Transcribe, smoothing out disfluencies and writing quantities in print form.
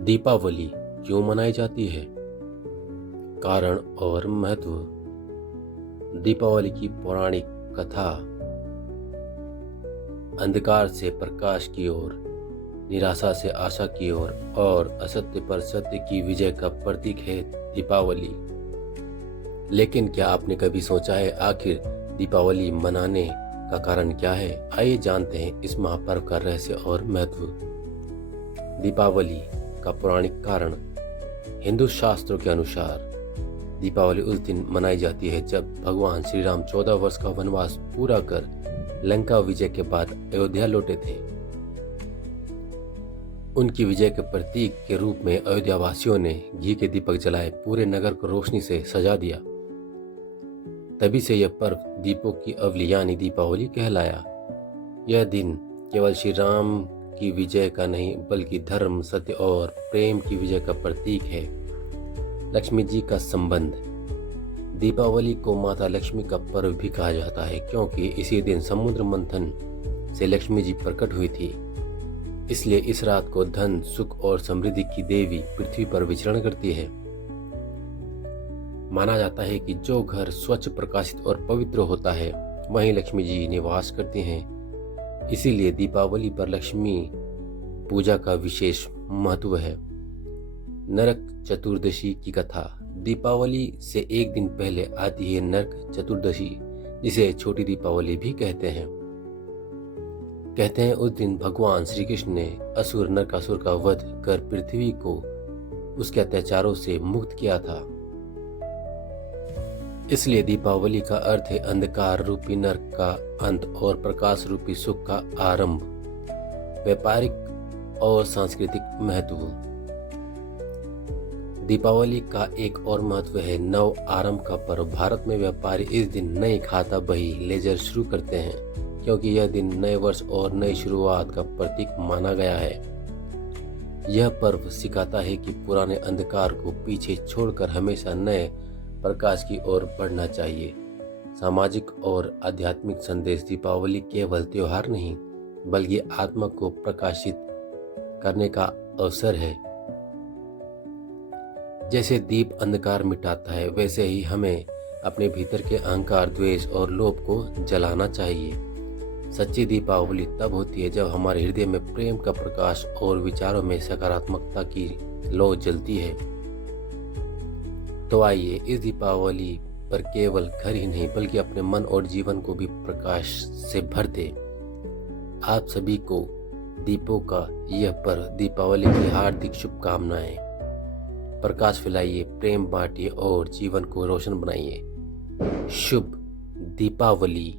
दीपावली क्यों मनाई जाती है? कारण और महत्व। दीपावली की पौराणिक कथा अंधकार से प्रकाश की ओर, निराशा से आशा की ओर और असत्य पर सत्य की विजय का प्रतीक है दीपावली। लेकिन क्या आपने कभी सोचा है आखिर दीपावली मनाने का कारण क्या है? आइए जानते हैं इस महापर्व का रहस्य और महत्व। दीपावली का पौराणिक कारण। हिंदू शास्त्रों के अनुसार दीपावली उस दिन मनाई जाती है जब भगवान श्री राम 14 वर्ष का वनवास पूरा कर लंका विजय के बाद अयोध्या लौटे थे। उनकी विजय के प्रतीक के रूप में अयोध्या वासियों ने घी के दीपक जलाए पूरे नगर को रोशनी से सजा दिया। तभी से यह पर्व दीपों की अवली यानी दीपावली कहलाया। यह दिन केवल श्री राम की विजय का नहीं बल्कि धर्म, सत्य और प्रेम की विजय का प्रतीक है। लक्ष्मी जी का संबंध। दीपावली को माता लक्ष्मी का पर्व भी कहा जाता है क्योंकि इसी दिन समुद्र मंथन से लक्ष्मी जी प्रकट हुई थी। इसलिए इस रात को धन, सुख और समृद्धि की देवी पृथ्वी पर विचरण करती है। माना जाता है कि जो घर स्वच्छ, प्रकाशित और पवित्र होता है वहीं लक्ष्मी जी निवास करती हैं। इसीलिए दीपावली पर लक्ष्मी पूजा का विशेष महत्व है। नरक चतुर्दशी की कथा। दीपावली से एक दिन पहले आती है नरक चतुर्दशी, जिसे छोटी दीपावली भी कहते हैं उस दिन भगवान श्री कृष्ण ने असुर नरकासुर का वध कर पृथ्वी को उसके अत्याचारों से मुक्त किया था। इसलिए दीपावली का अर्थ है अंधकार रूपी नरक का अंत और प्रकाश रूपी सुख का आरंभ। व्यापारिक और सांस्कृतिक महत्व। दीपावली का एक और महत्व है नव आरंभ का पर्व। भारत में व्यापारी इस दिन नई खाता बही लेजर शुरू करते हैं क्योंकि यह दिन नए वर्ष और नई शुरुआत का प्रतीक माना गया है। यह पर्व सिखाता है कि पुराने अंधकार को पीछे छोड़कर हमेशा नए प्रकाश की ओर बढ़ना चाहिए। सामाजिक और आध्यात्मिक संदेश। दीपावली केवल त्योहार नहीं बल्कि आत्मा को प्रकाशित करने का अवसर है। जैसे दीप अंधकार मिटाता है वैसे ही हमें अपने भीतर के अहंकार, द्वेष और लोभ को जलाना चाहिए। सच्ची दीपावली तब होती है जब हमारे हृदय में प्रेम का प्रकाश और विचारों में सकारात्मकता की लौ जलती है। तो आइए इस दीपावली पर केवल घर ही नहीं बल्कि अपने मन और जीवन को भी प्रकाश से भर दे। आप सभी को दीपों का यह पर्व दीपावली की हार्दिक शुभकामनाएं। प्रकाश फैलाइए, प्रेम बांटिए और जीवन को रोशन बनाइए। शुभ दीपावली।